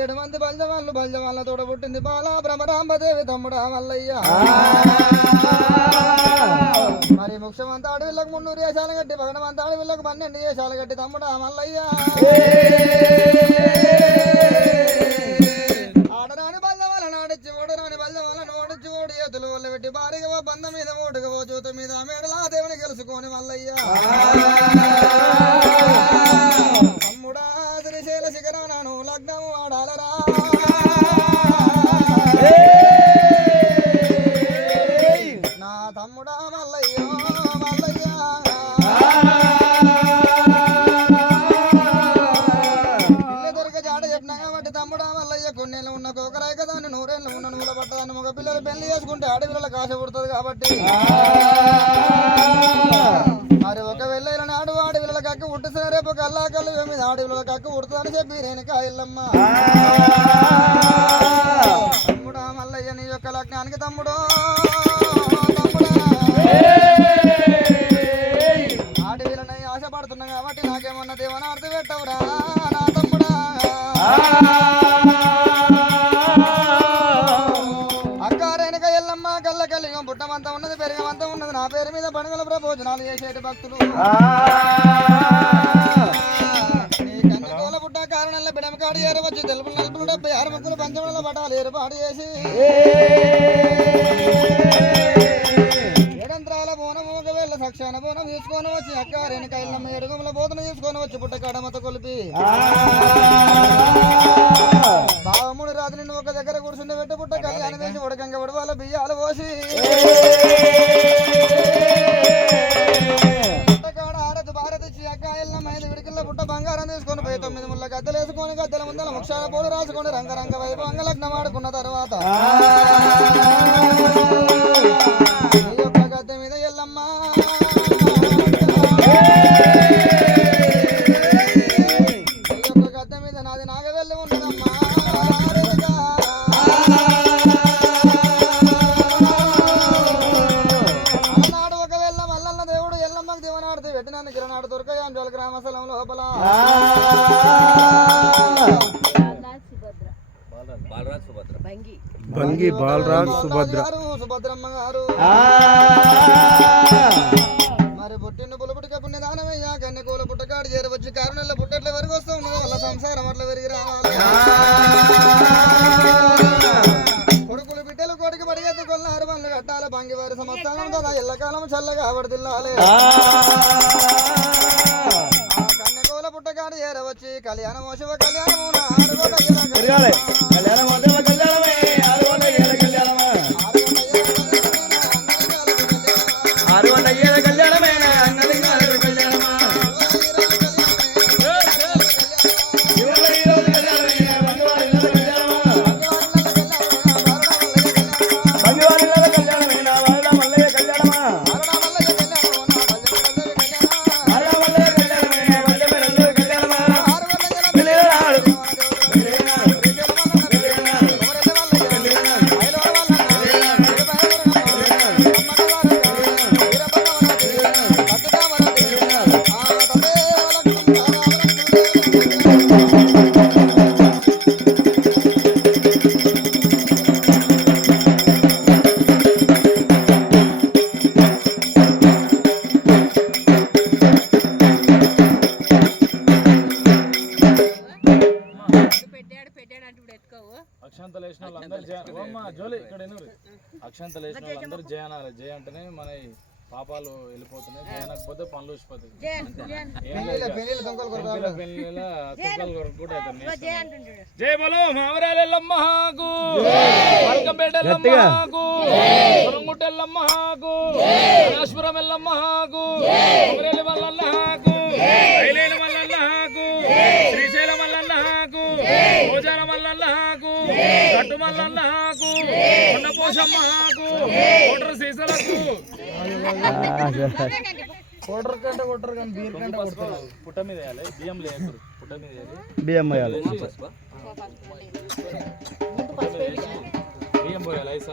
ఏడు మంది బల్జవాళ్ళు బల్జవాళ్ళ తోడ పుట్టింది బాల భ్రమరాంబదేవి తమ్ముడా మల్లయ్య. మరి ముఖ్యమంతా అడవిలకు మున్నూరు వేషాలు కట్టి పగడమంతా అడవిలకు పన్నెండు వేషాలు కట్టి తమ్ముడా మల్లయ్య. ఆడరాని బల్లవాళ్ళ నాడిచ్చి ఓడరాని బల్లవాళ్ళ నోడిచ్చి ఓడి ఎదులు వల్ల పెట్టి భారీగా బంధం మీద ఓటుగా ఓ చూత మీద మేడలా దేవుని గెలుచుకొని మల్లయ్య. కొన్నేళ్ళు ఉన్న కోకరాయి కదా అని నూరేళ్ళు ఉన్న నూల పట్టదాన్ని మగ పిల్లలు పెళ్ళి చేసుకుంటే ఆడపిల్లలకు ఆశ పుడుతుంది కాబట్టి. మరి నాడు పుట్టిన రేపు కల్లా కళ్ళు మీద ఆడపిల్లలకు అక్క పుడుతుందని చెప్పి నేను కాయల్లమ్మ తమ్ముడా మల్లయ్య నీ యొక్క లగ్నానికి తమ్ముడు. తమ్ముడా. ఆశపడుతున్నా కాబట్టి నాకేమన్నా దేవన అర్థం పెట్టవురా? నా తమ్ముడా. పుట్టమంతా ఉన్నది. నా పేరు మీద పండుగల ప్రభోజనాలు చేసేటి భక్తులు. పుట్ట కారణంలో బిడమకాడు ఏరవచ్చు. తెలుపు నలుపులు డెబ్బై ఆరు ముగ్గురు పంచముల పటాలు ఏర్పాటు చేసి ఏడంత్రాల బోనము ఒకవేళ సక్షాన బోనం తీసుకొని వచ్చి అక్కారేని కైల్లమ్మ ఎడుగుముల బోధన తీసుకొని వచ్చి పుట్ట కడమత కొలిపి. బావముడు రాత్రి ఒక దగ్గర కూర్చుండి పెట్టి పుట్ట. కళ్యాణం వేసి ఉడకంగా ఉడవాల బియ్యాలు పోసి. వేసుకొని పోయి తొమ్మిది ముళ్ళ గద్దలు వేసుకొని గద్దల ముందల ముక్షాల పూలు రాసుకొని రంగరంగ వైభవంగా లగ్నం ఆడుకున్న తర్వాత పెట్టినందుకు కిరణాడు దొరకయ్య అంజోల గ్రామ స్థలం లోపల బంగి. బాలరాజ్ సుభద్ర. సుభద్రమ్మ గారు. మరి పుట్టిన పులపుటిక పుణ్యదానమయ్యా కన్య కూల పుట్టకాడు చేరవచ్చు కారణంలో పుట్టట్ల వరకు వస్తూ ఉన్నది వాళ్ళ సంసారం అట్లా పెరిగి రావాలి. ఎల్లకాలం చల్లగా ఆవడదిల్లాలి ఆ. కన్యకోల పుట్టకాడు చేరవచ్చి కళ్యాణం శివ కళ్యాణము కళ్యాణం. జోలి ఇక్కడ ఎన్నూరు అక్షంతలు వేసిన వాళ్ళందరూ జయ అనాలి. జయ అంటేనే మన పాపాలు వెళ్ళిపోతున్నాయి. జయ అనకపోతే పనులు ఊసిపోతాయి ఏం లేదు ఇక. పెళ్ళిళ్ళు దొంగలు కొరకాలి. పెళ్ళిళ్ళ పెళ్ళిళ్ళ మల్లన్నహాకు కొండపోషమ్మహాకు కోటరు సీసలకు. కొట్టరు కంటే కొట్టరు కానీ బీర్ కంటే కొడతారు పుట్ట మీద వేయాలి బియ్యం లేదు పుట్ట మీద వేయాలి. బియ్యం వేయాలి. బియ్యం పోయాలి ఐసా.